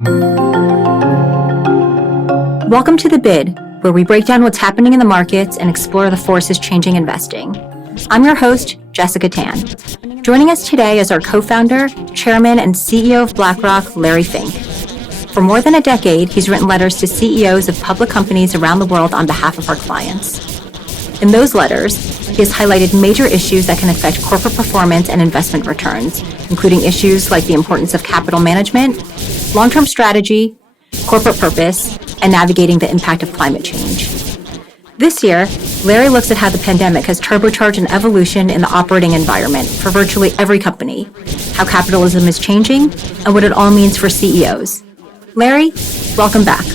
Welcome to The Bid, where we break down what's happening in the markets and explore the forces changing investing. I'm your host, Jessica Tan. Joining us today is our co-founder, chairman, and CEO of BlackRock, Larry Fink. For more than a decade, he's written letters to CEOs of public companies around the world on behalf of our clients. In those letters, he has highlighted major issues that can affect corporate performance and investment returns, including issues like the importance of capital management, long-term strategy, corporate purpose, and navigating the impact of climate change. This year, Larry looks at how the pandemic has turbocharged an evolution in the operating environment for virtually every company, how capitalism is changing, and what it all means for CEOs. Larry, welcome back.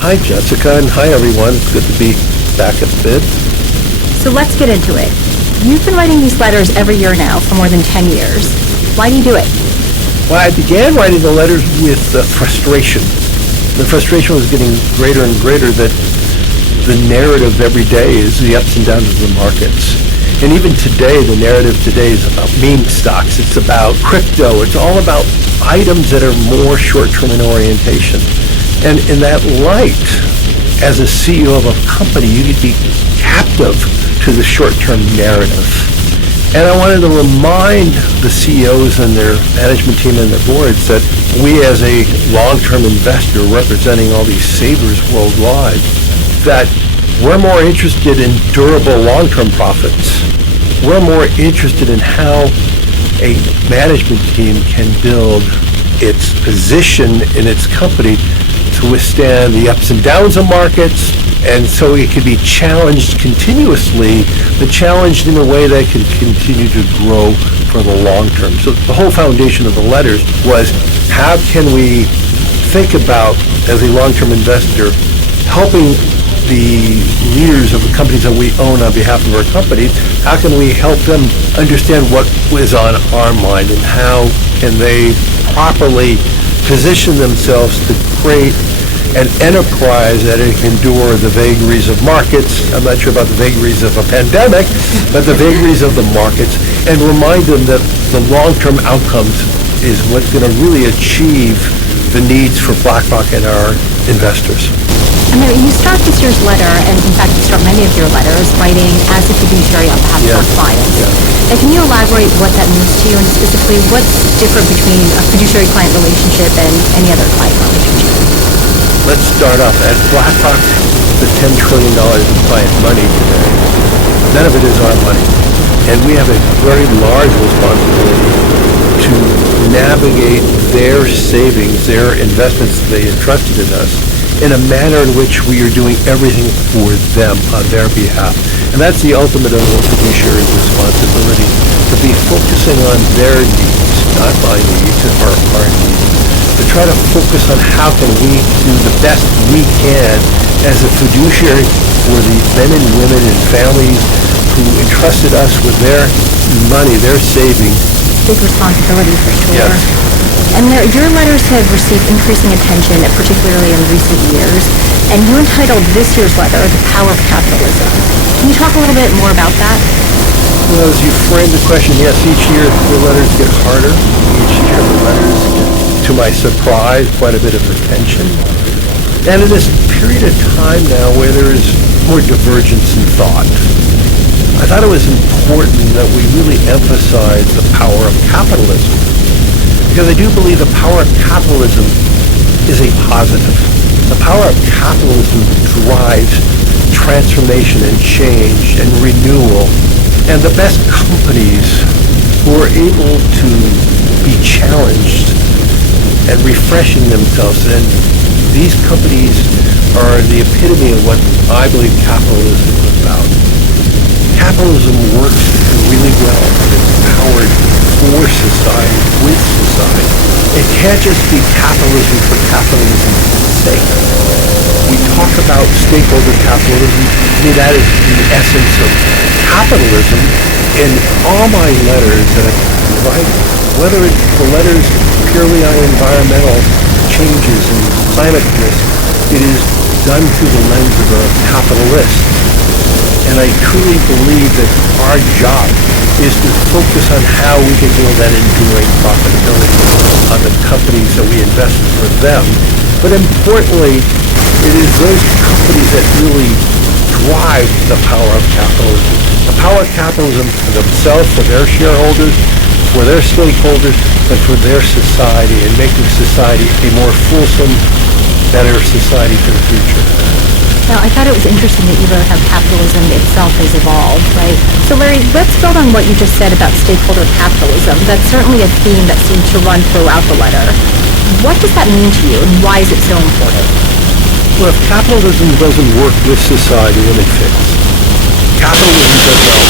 Hi, Jessica, and hi, everyone. It's good to be back at the Bid. So let's get into it. You've been writing these letters every year now for more than 10 years. Why do you do it? Well, I began writing the letters with frustration. The frustration was getting greater and greater that the narrative every day is the ups and downs of the markets. And even today, the narrative today is about meme stocks. It's about crypto. It's all about items that are more short-term in orientation. And in that light, as a CEO of a company, you could be captive to the short-term narrative. And I wanted to remind the CEOs and their management team and their boards that we as a long-term investor representing all these savers worldwide, that we're more interested in durable long-term profits. We're more interested in how a management team can build its position in its company to withstand the ups and downs of markets, and so it can be challenged continuously, but challenged in a way that can continue to grow for the long term. So the whole foundation of the letters was, how can we think about, as a long-term investor, helping the leaders of the companies that we own on behalf of our companies, how can we help them understand what was on our mind, and how can they properly position themselves to create an enterprise that can endure the vagaries of markets. I'm not sure about the vagaries of a pandemic, but the vagaries of the markets, and remind them that the long-term outcomes is what's going to really achieve the needs for BlackRock and our investors. And you start this year's letter, and in fact you start many of your letters, writing as a fiduciary on behalf of our clients. And can you elaborate what that means to you, and specifically what's different between a fiduciary-client relationship and any other client relationship? Let's start off at BlackRock, the $10 trillion in client money today. None of it is our money. And we have a very large responsibility to navigate their savings, their investments that they entrusted in us, in a manner in which we are doing everything for them on their behalf. And that's the ultimate of a fiduciary's responsibility, to be focusing on their needs, not my needs or our needs. To try to focus on how can we do the best we can as a fiduciary for the men and women and families who entrusted us with their money, their savings. Big responsibility for sure. Yes. And your letters have received increasing attention, particularly in recent years. And you entitled this year's letter, The Power of Capitalism. Can you talk a little bit more about that? Well, as you framed the question, yes, each year the letters get harder. Each year the letters get, to my surprise, quite a bit of attention. And in this period of time now where there is more divergence in thought, I thought it was important that we really emphasize the power of capitalism. Because I do believe the power of capitalism is a positive. The power of capitalism drives transformation and change and renewal. And the best companies who are able to be challenged and refreshing themselves, and these companies are the epitome of what I believe capitalism is about. Capitalism works really well when it's powered for society, with society. It can't just be capitalism for capitalism's sake. We talk about stakeholder capitalism. I mean, that is the essence of capitalism. In all my letters that I write, whether it's the letters purely on environmental changes and climate risk, it is done through the lens of a capitalist. And I truly believe that our job is to focus on how we can build that enduring profitability on the companies that we invest for them. But importantly, it is those companies that really drive the power of capitalism. The power of capitalism for themselves, for their shareholders, for their stakeholders, and for their society, and making society a more fulsome, better society for the future. Now, I thought it was interesting that you wrote how capitalism itself has evolved, right? So, Larry, let's build on what you just said about stakeholder capitalism. That's certainly a theme that seems to run throughout the letter. What does that mean to you, and why is it so important? Well, if capitalism doesn't work with society, then it fits. Capitalism does not work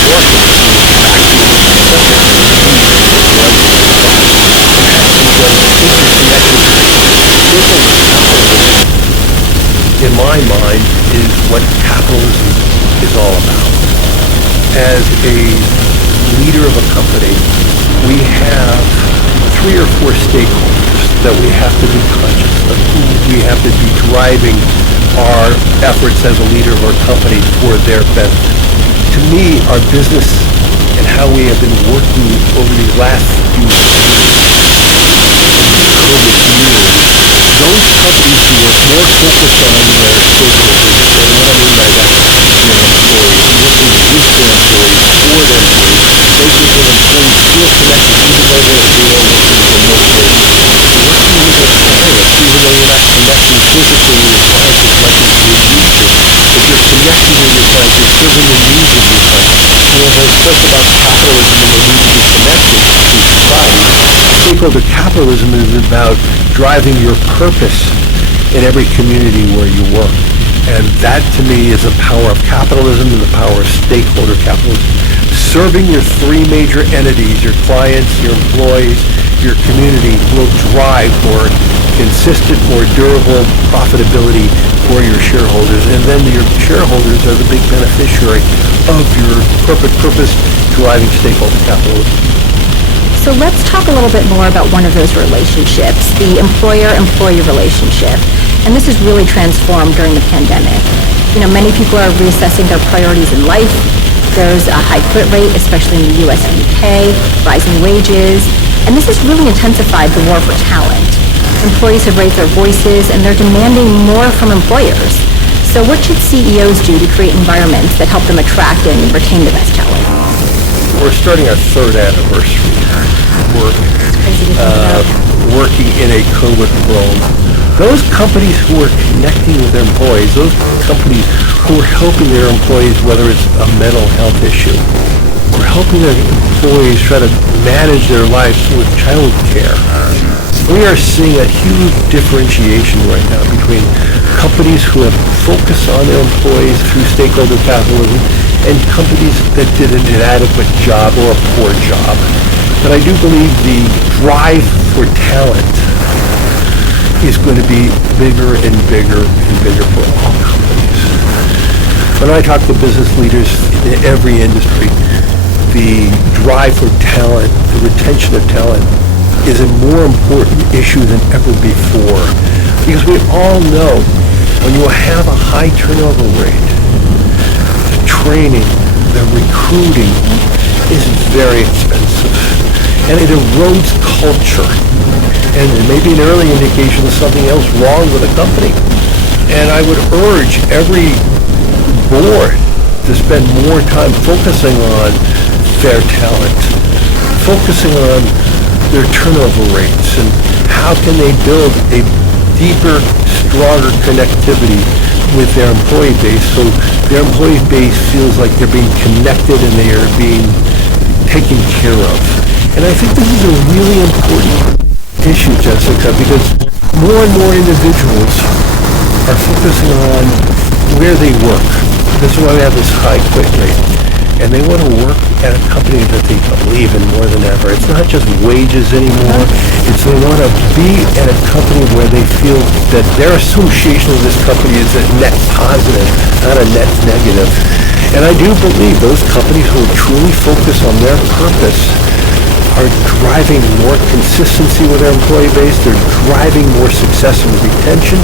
in my mind, is what capitalism is all about. As a leader of a company, we have 3 or 4 stakeholders that we have to be conscious of, who we have to be driving our efforts as a leader of our company for their benefit. To me, our business and how we have been working over these last few those companies who are more focused on their stakeholders, and what I mean by that, their employees, working with their employees, for their employees, making their employees feel connected even though they are working remotely, working with their clients even though you're not connecting physically with your clients as much as you used to. If you're connecting with your clients, you're serving the needs of your clients. And as I spoke about capitalism and the need to be connected to society, stakeholder capitalism is about driving your purpose in every community where you work. And that, to me, is the power of capitalism and the power of stakeholder capitalism. Serving your 3 major entities, your clients, your employees, your community, will drive more consistent, more durable profitability for your shareholders. And then your shareholders are the big beneficiary of your corporate purpose driving stakeholder capitalism. So let's talk a little bit more about one of those relationships, the employer-employee relationship. And this has really transformed during the pandemic. You know, many people are reassessing their priorities in life. There's a high quit rate, especially in the US and UK, rising wages, and this has really intensified the war for talent. Employees have raised their voices, and they're demanding more from employers. So what should CEOs do to create environments that help them attract and retain the best talent? We're starting our 3rd anniversary working in a COVID world. Those companies who are connecting with their employees, those companies who are helping their employees, whether it's a mental health issue, or helping their employees try to manage their lives with child care. We are seeing a huge differentiation right now between companies who have focused on their employees through stakeholder capitalism and companies that did an inadequate job or a poor job. But I do believe the drive for talent is going to be bigger and bigger and bigger for all companies. When I talk to business leaders in every industry, the drive for talent, the retention of talent, is a more important issue than ever before. Because we all know when you have a high turnover rate, the training, the recruiting is very expensive. And it erodes culture. And it may be an early indication of something else wrong with a company. And I would urge every board to spend more time focusing on their talent, focusing on their turnover rates, and how can they build a deeper, stronger connectivity with their employee base so their employee base feels like they're being connected and they are being taken care of. And I think this is a really important issue, Jessica, because more and more individuals are focusing on where they work. This is why we have this high quit rate. And they want to work at a company that they believe in more than ever. It's not just wages anymore. It's they want to be at a company where they feel that their association with this company is a net positive, not a net negative. And I do believe those companies who truly focus on their purpose are driving more consistency with their employee base, they're driving more success and retention,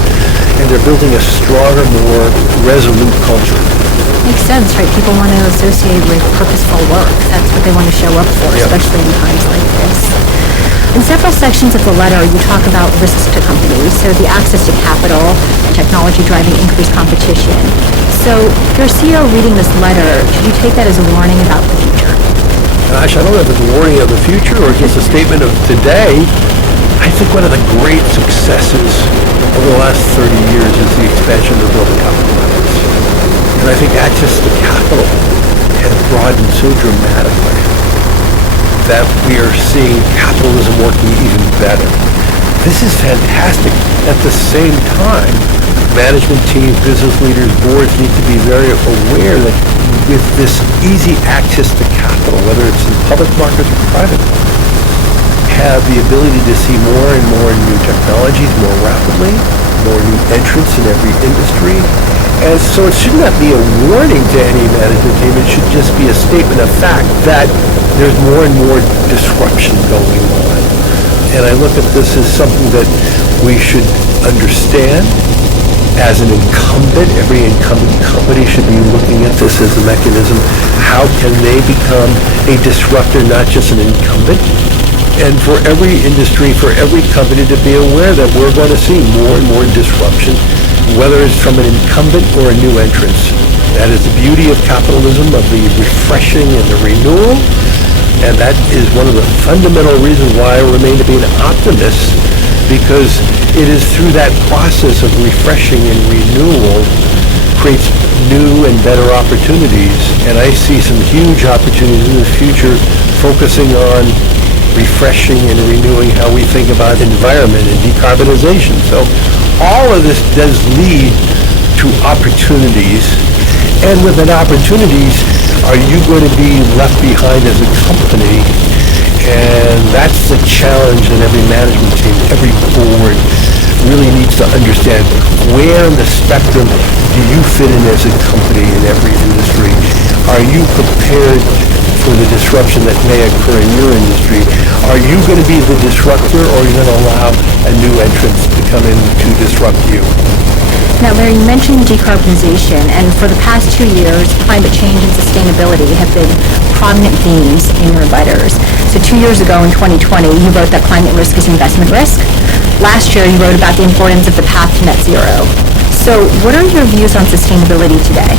and they're building a stronger, more resolute culture. Makes sense, right? People want to associate with purposeful work. That's what they want to show up for, Yeah. especially in times like this. In several sections of the letter, you talk about risks to companies, so the access to capital, technology driving increased competition. So, if you're a CEO reading this letter, should you take that as a warning about the future? Gosh, I don't know if it's a warning of the future or just a statement of today. I think one of the great successes over the last 30 years is the expansion of the global capital markets. And I think access to capital has broadened so dramatically that we are seeing capitalism working even better. This is fantastic. At the same time, management teams, business leaders, boards need to be very aware that with this easy access to capital, whether it's in public markets or private markets, have the ability to see more and more new technologies more rapidly, more new entrants in every industry. And so it should not be a warning to any management team. It should just be a statement of fact that there's more and more disruption going on. And I look at this as something that we should understand as an incumbent. Every incumbent company should be looking at this as a mechanism. How can they become a disruptor, not just an incumbent? And for every industry, for every company to be aware that we're going to see more and more disruption, whether it's from an incumbent or a new entrant. That is the beauty of capitalism, of the refreshing and the renewal. And that is one of the fundamental reasons why I remain to be an optimist, because it is through that process of refreshing and renewal creates new and better opportunities. And I see some huge opportunities in the future focusing on refreshing and renewing how we think about environment and decarbonization. So all of this does lead to opportunities. And with an opportunities, are you going to be left behind as a company? And that's the challenge that every management team, every board really needs to understand. Where in the spectrum do you fit in as a company in every industry? Are you prepared for the disruption that may occur in your industry? Are you going to be the disruptor, or are you going to allow a new entrant to come in to disrupt you? Now, Larry, you mentioned decarbonization, and for the past 2 years, climate change and sustainability have been prominent themes in your letters. So 2 years ago, in 2020, you wrote that climate risk is investment risk. Last year, you wrote about the importance of the path to net zero. So what are your views on sustainability today?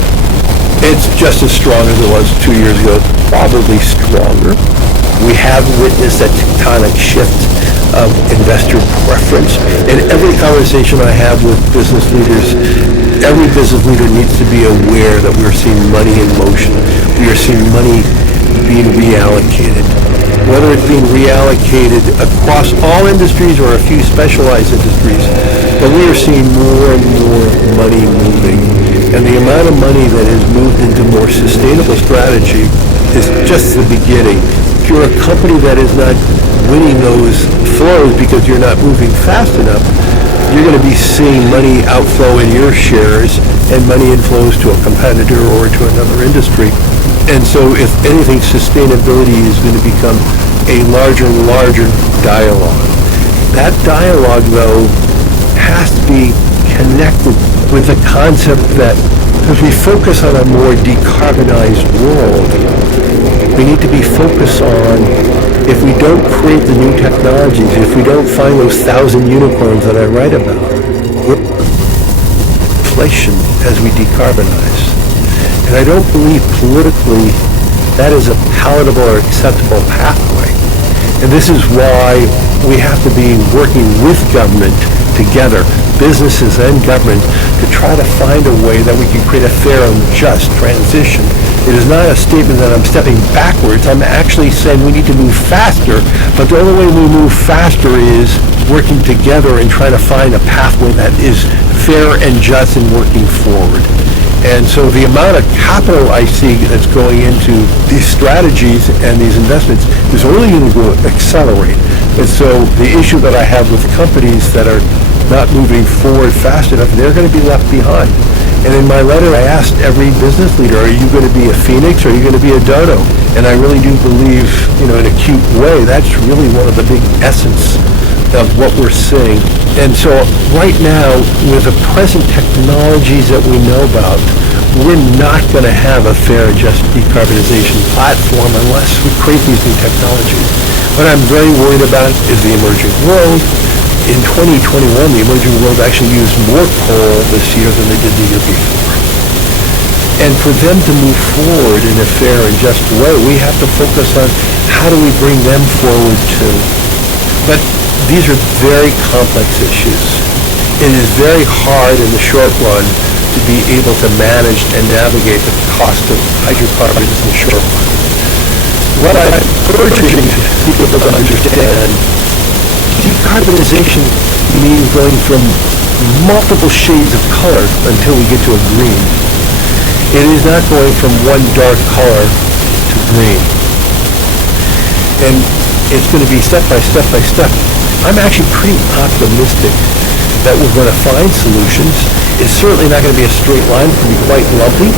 It's just as strong as it was 2 years ago, probably stronger. We have witnessed that tectonic shift of investor preference. In every conversation I have with business leaders, every business leader needs to be aware that we're seeing money in motion. We are seeing money being reallocated. Whether it's being reallocated across all industries or a few specialized industries, but we are seeing more and more money moving. And the amount of money that is moved into more sustainable strategy is just the beginning. If you're a company that is not winning those flows because you're not moving fast enough, you're going to be seeing money outflow in your shares and money inflows to a competitor or to another industry. And so if anything, sustainability is going to become a larger and larger dialogue. That dialogue, though, has to be connected with the concept that if we focus on a more decarbonized world, we need to be focused on, if we don't create the new technologies, if we don't find those 1,000 unicorns that I write about, we're inflation as we decarbonize. And I don't believe politically that is a palatable or acceptable pathway. And this is why we have to be working with government together, businesses and government, to try to find a way that we can create a fair and just transition. It is not a statement that I'm stepping backwards. I'm actually saying we need to move faster, but the only way we move faster is working together and trying to find a pathway that is fair and just and working forward. And so the amount of capital I see that's going into these strategies and these investments is only going to accelerate. And so the issue that I have with companies that are not moving forward fast enough, they're going to be left behind. And in my letter, I asked every business leader, are you going to be a phoenix or are you going to be a dodo? And I really do believe, in an acute way, that's really one of the big essence of what we're seeing. And so right now, with the present technologies that we know about, we're not going to have a fair and just decarbonization platform unless we create these new technologies. What I'm very worried about is the emerging world. In 2021, the emerging world actually used more coal this year than they did the year before. And for them to move forward in a fair and just way, we have to focus on how do we bring them forward too. But these are very complex issues. It is very hard in the short run to be able to manage and navigate the cost of hydrocarbons in the short run. What I'm urging people to understand, decarbonization means going from multiple shades of color until we get to a green. It is not going from one dark color to green. And it's going to be step by step by step. I'm actually pretty optimistic that we're going to find solutions. It's certainly not going to be a straight line. It's going to be quite lumpy.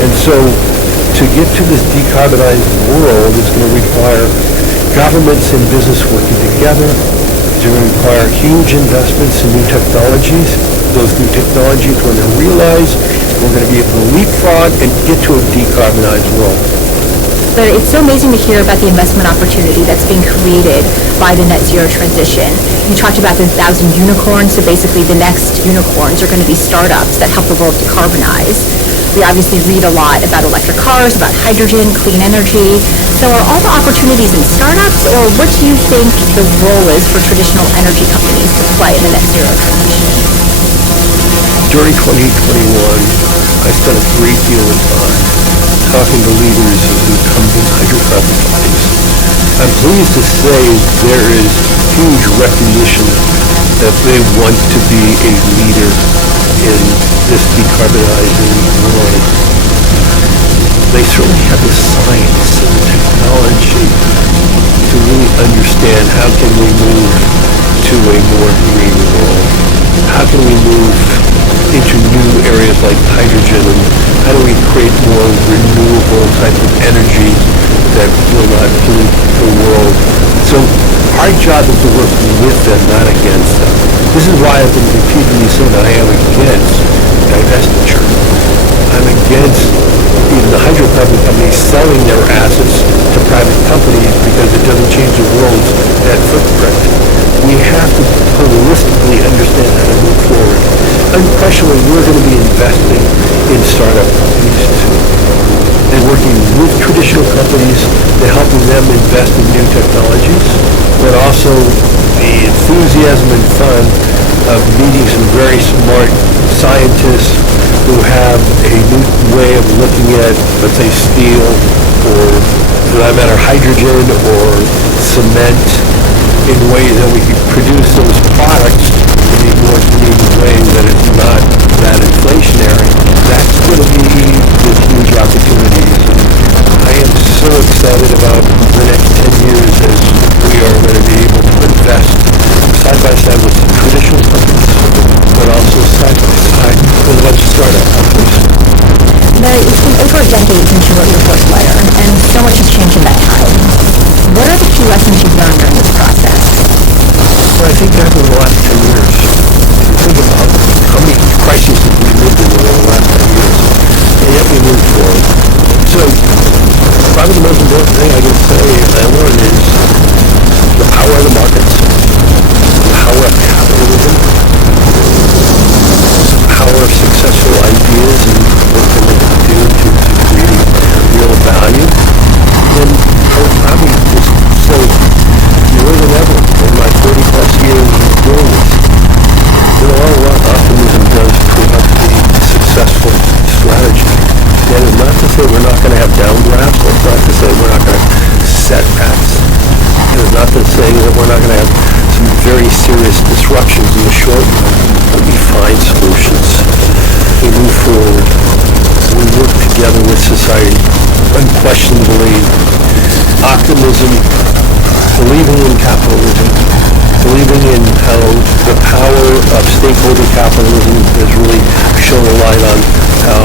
And so to get to this decarbonized world, it's going to require governments and business working together. It's going to require huge investments in new technologies. Those new technologies we're going to realize we're going to be able to leapfrog and get to a decarbonized world. But it's so amazing to hear about the investment opportunity that's being created by the net zero transition. You talked about the 1,000 unicorns, so basically the next unicorns are going to be startups that help the world decarbonize. We obviously read a lot about electric cars, about hydrogen, clean energy. So are all the opportunities in startups, or what do you think the role is for traditional energy companies to play in the net zero transition? During 2021, I spent a great deal of time talking to leaders of incumbent hydrocarbon companies. I'm pleased to say there is huge recognition that they want to be a leader in this decarbonizing world. They certainly have the science and the technology to really understand how can we move to a more green world. How can we move into new areas like hydrogen, and how do we create more renewable type of energy that will not pollute the world? So our job is to work with them, not against them. This is why I've been repeatedly saying that I am against divestiture. I'm against even the hydrocarbon companies selling their assets to private companies because it doesn't change the world's net footprint. We have to holistically understand how to move forward. Unquestionably, we're going to be investing in startup companies too, and working with traditional companies to helping them invest in new technologies, but also the enthusiasm and fun of meeting some very smart scientists who have a new way of looking at, let's say, steel, or for that matter, hydrogen or cement, in ways that we can produce those products in a more green way that is not that inflationary. That's going to be with huge opportunities. And I am so excited about the next 10 years as we are going to be able to invest side by side with some traditional companies, but also side by side with a bunch of startup companies. Barry, it's been over a decade since you wrote your first letter, and so much has changed in that time. What are the key lessons you've learned during this process? Well, I think over the last 10 years, if you think about how many crises we lived in over the last 10 years, and yet we moved forward. So, probably the most important thing I can say I learned is the power of the markets, the power of capitalism, the power of successful ideas and what they can do to create real value. And I would probably just say, more than ever, in my 40 plus years of doing this, what optimism does prove out to be a successful strategy. That is not to say we're not going to have downdrafts. It's not to say we're not going to have setbacks. It is not to say that we're not going to have some very serious disruptions in the short run. But we find solutions. We move forward. We work together with society. Unquestionably, optimism, believing in capitalism, believing in how the power of stakeholder capitalism has really shown a light on how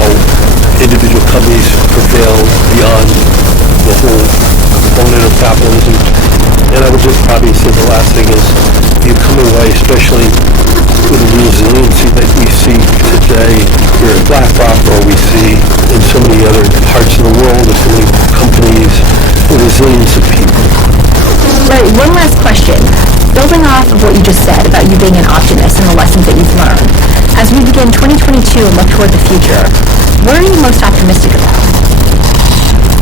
individual companies prevail beyond the whole component of capitalism. And I would just probably say the last thing is you come away, especially with the resiliency that we see today here at BlackRock, or we see in so many other parts of the world, with so many companies, the resilience of people. Larry, one last question. Building off of what you just said about you being an optimist and the lessons that you've learned, as we begin 2022 and look toward the future, what are you most optimistic about?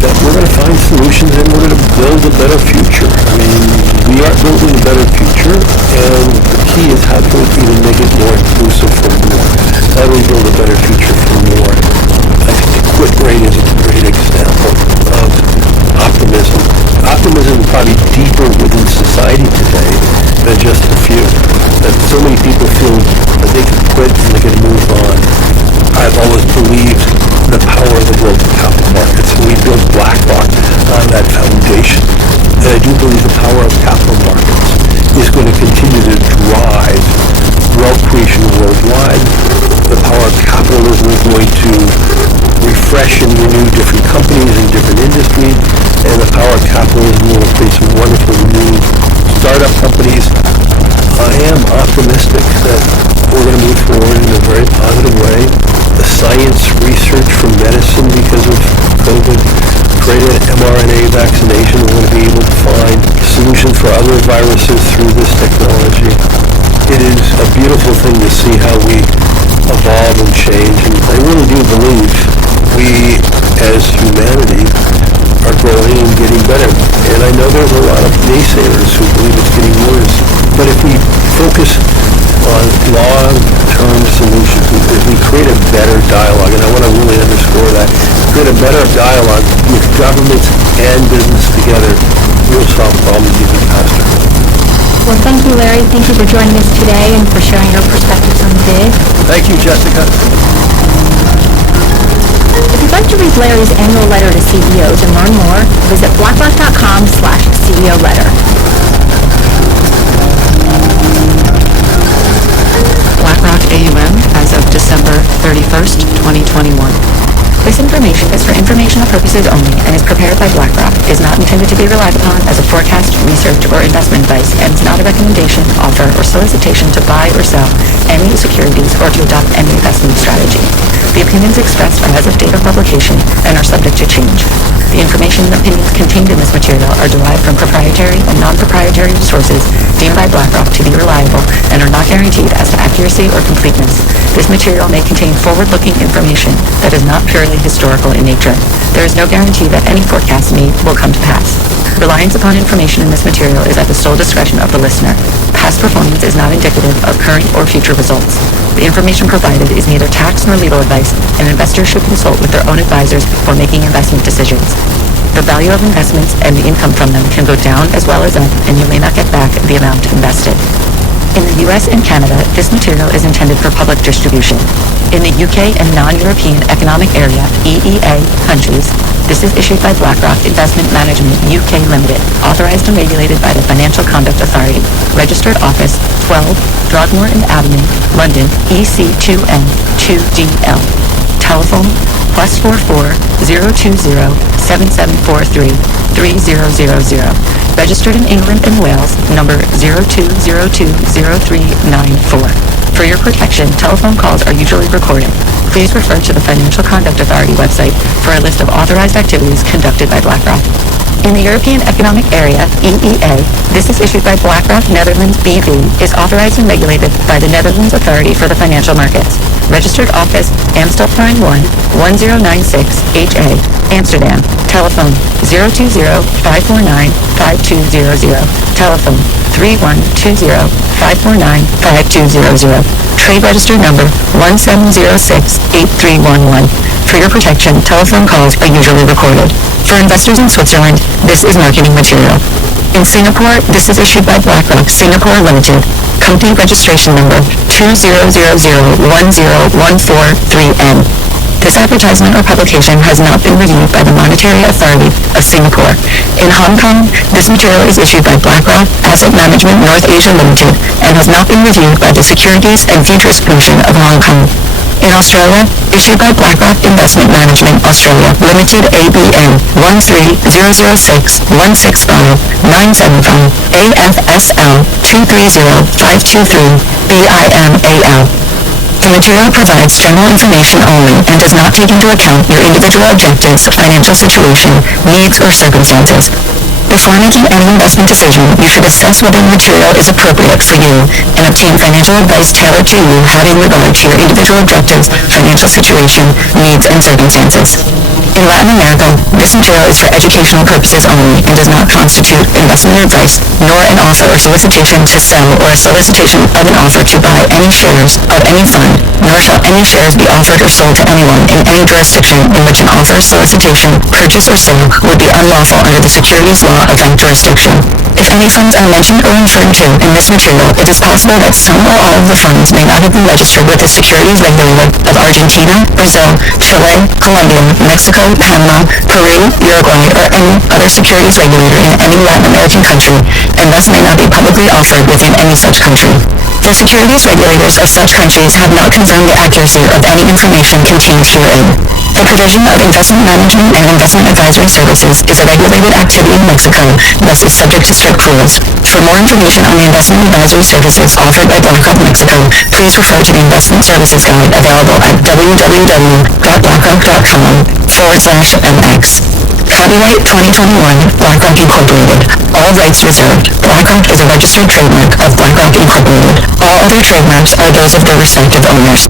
That we're going to find solutions and we're going to build a better future. I mean, we are building a better future, and the key is how can we even make it more inclusive for more? How do we build a better future for more? I think the quit rate is a great example of optimism. Optimism is probably deeper within society today than just a few. That so many people feel that they can quit and they can move on. I've always believed the power of the global capital markets, and we built BlackRock on that foundation. And I do believe the power of capital markets is going to continue to drive wealth creation worldwide. The power of capitalism is going to refresh and renew different companies and different industries, and the power of capitalism will create some wonderful new startup companies. I am optimistic that we're going to move forward in a very positive way. The science research for medicine because of COVID created mRNA vaccination. We're going to be able to find solutions for other viruses through this technology. It is a beautiful thing to see how we evolve and change, and I really do believe we as humanity are growing and getting better. And I know there's a lot of naysayers who believe it's getting worse, but if we focus on long-term solutions, if we create a better dialogue, and I want to really underscore that, create a better dialogue with governments and business together, we'll solve problems even faster. Well, thank you, Larry. Thank you for joining us today and for sharing your perspectives on the bid. Thank you, Jessica. If you'd like to read Larry's annual letter to CEOs and learn more, visit blackrock.com/CEO letter. BlackRock AUM as of December 31st, 2021. This information is for informational purposes only and is prepared by BlackRock, is not intended to be relied upon as a forecast, research, or investment advice, and is not a recommendation, offer, or solicitation to buy or sell any securities or to adopt any investment strategy. The opinions expressed are as of date of publication and are subject to change. The information and opinions contained in this material are derived from proprietary and non-proprietary sources deemed by BlackRock to be reliable and are not guaranteed as to accuracy or completeness. This material may contain forward-looking information that is not purely historical in nature. There is no guarantee that any forecast made will come to pass. Reliance upon information in this material is at the sole discretion of the listener. Past performance is not indicative of current or future results. The information provided is neither tax nor legal advice, and investors should consult with their own advisors before making investment decisions. The value of investments and the income from them can go down as well as up, and you may not get back the amount invested. In the U.S. and Canada, this material is intended for public distribution. In the UK and non-European Economic Area, EEA, countries, this is issued by BlackRock Investment Management UK Limited, authorized and regulated by the Financial Conduct Authority. Registered office 12 Throgmorton Avenue, London, EC2N 2DL. Telephone +44 020 7743 3000. Registered in England and Wales, number 02020394. For your protection, telephone calls are usually recorded. Please refer to the Financial Conduct Authority website for a list of authorized activities conducted by BlackRock. In the European Economic Area, EEA, this is issued by BlackRock Netherlands BV, is authorized and regulated by the Netherlands Authority for the Financial Markets. Registered office, Amstelplein 1, 1096 HA, Amsterdam. Telephone 020-549-5200. Telephone 3120-549-5200. Trade register number 1706-8311. For your protection, telephone calls are usually recorded. For investors in Switzerland, this is marketing material. In Singapore, this is issued by BlackRock Singapore Limited. Company registration number 200010143N. This advertisement or publication has not been reviewed by the Monetary Authority of Singapore. In Hong Kong, this material is issued by BlackRock Asset Management North Asia Limited and has not been reviewed by the Securities and Futures Commission of Hong Kong. In Australia, issued by BlackRock Investment Management Australia Limited ABN 130616597 AFSL 230523 BIMAL. The material provides general information only and does not take into account your individual objectives, financial situation, needs, or circumstances. Before making any investment decision, you should assess whether the material is appropriate for you and obtain financial advice tailored to you having regard to your individual objectives, financial situation, needs, and circumstances. In Latin America, this material is for educational purposes only and does not constitute investment advice, nor an offer or solicitation to sell or a solicitation of an offer to buy any shares of any fund, nor shall any shares be offered or sold to anyone in any jurisdiction in which an offer, solicitation, purchase, or sale would be unlawful under the securities law of that jurisdiction. If any funds are mentioned or referred to in this material, it is possible that some or all of the funds may not have been registered with the securities regulator of Argentina, Brazil, Chile, Colombia, Mexico, Panama, Peru, Uruguay, or any other securities regulator in any Latin American country, and thus may not be publicly offered within any such country. The securities regulators of such countries have not confirmed the accuracy of any information contained herein. The provision of investment management and investment advisory services is a regulated activity in Mexico, thus is subject to strict rules. For more information on the investment advisory services offered by BlackRock Mexico, please refer to the Investment Services Guide available at www.blackrock.com/mx. Copyright 2021, BlackRock Incorporated. All rights reserved. BlackRock is a registered trademark of BlackRock Incorporated. All other trademarks are those of their respective owners.